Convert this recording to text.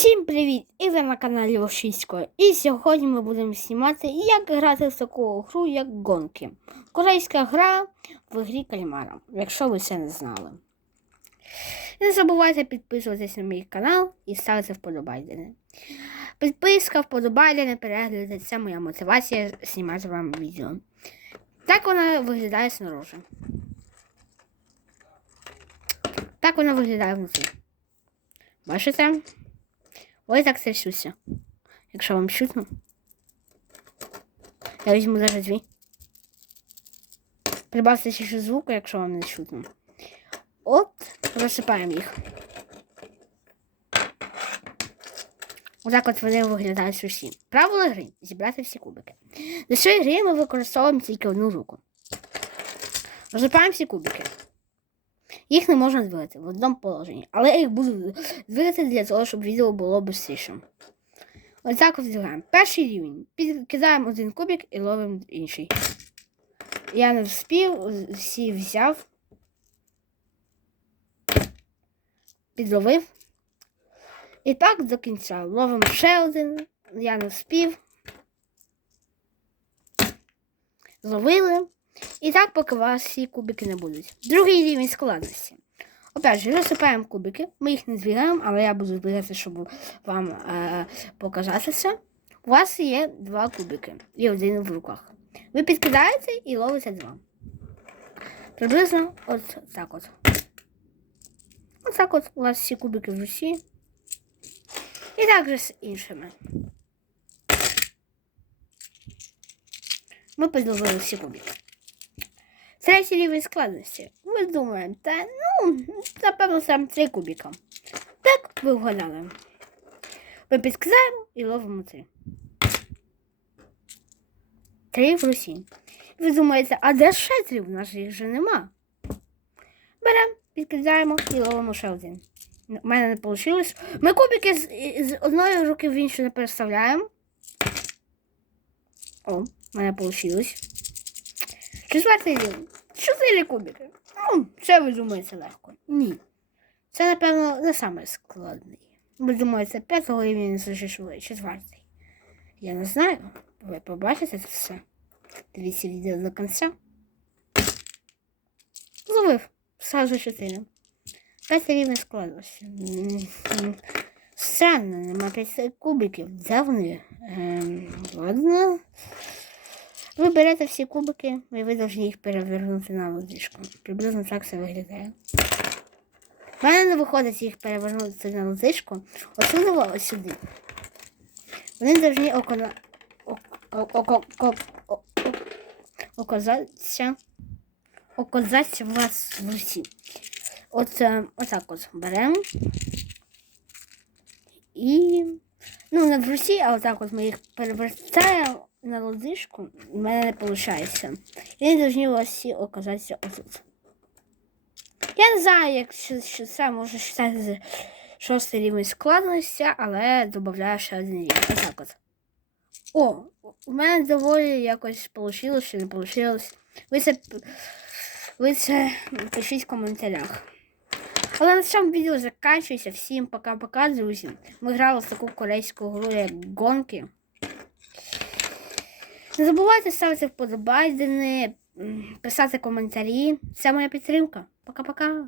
Всім привіт! І ви на каналі Вовшисько. І сьогодні ми будемо знімати, як грати в таку гру, як гонки. Корейська гра в грі кальмара, якщо ви це не знали. Не забувайте підписуватись на мій канал і ставити вподобайдени. Підписка, вподобайдени, перегляди це моя мотивація знімати вам відео. Так вона виглядає снаружи. Так вона виглядає внутрі. Бачите? Ось так це всюся. Якщо вам чутно. Я візьму даже дві. Прибавте ще звуку, якщо вам не чутно. От, розсипаємо їх. Отак от вони виглядають усі. Правила гри зібрати всі кубики. Для цієї гри ми використовуємо тільки одну руку. Розсипаємо всі кубики. Їх не можна двигати в одному положенні, але я їх буду двигати для того, щоб відео було швидше. Ось так ось двигаємо. Перший рівень. Підкидаємо один кубик і ловимо інший. Я не вспів, всі взяв. Підловив. І так до кінця. Ловимо ще один. Я не вспів. Зловили. І так, поки у вас всі кубики не будуть. Другий рівень складності. Опять же, розсипаємо кубики. Ми їх не двигаємо, але я буду двигати, щоб вам е, показати це. У вас є два кубики і один в руках. Ви підкидаєте і ловите два. Приблизно от так от. Ось так от у вас всі кубики в руці. І так же з іншими. Ми підловили всі кубики. Третій рівень складності. Ми думаємо, ну, напевно, сам три кубіка. Так, ви вгадали. Ми підкидаємо і ловимо три. Три в русі. Ви думаєте, а де ще три? У нас їх вже нема. Беремо, підкидаємо і ловимо ще один. У мене не вийшло. Ми кубики з, з одної руки в іншу не переставляємо. О, в мене вийшло. Четвертий рівень. Чотири кубики. Ну, це ви думаєте легко. Ні. Це, напевно, не самий складний. Ви думаєте, п'ятого рівня зажишли, четвертий. Я не знаю. Ви побачите це все. Дивіться відео до кінця. Зловив. Сразу чотири. П'ятий рівень складності. Странно, нема п'ять кубиків. Де вони? Ем, ладно. Ви берете всі кубики, і ви повинні їх перевернути на лодичку. Приблизно так це виглядає. У мене не виходить їх перевернути на лодичку. Отсюди ось сюди. Вони повинні окона... оказатися оказатися у вас в руці. От, е, отак от беремо. І ну, не в руці, а отак от ми їх перевертаємо на лодыжку, у мене не виходить. І вони повинні всі оказатися отут. Я не знаю, як що це може вважати за шостий рівень складності, але додаю ще один рівень. Отак от. О, у мене доволі якось вийшло, чи не вийшло. Ви це, ви це пишіть в коментарях. Але на цьому відео закінчується. Всім пока-пока, друзі. Ми грали в таку корейську гру, як гонки. Не забувайте ставити вподобайдени, писати коментарі. Це моя підтримка. Пока-пока.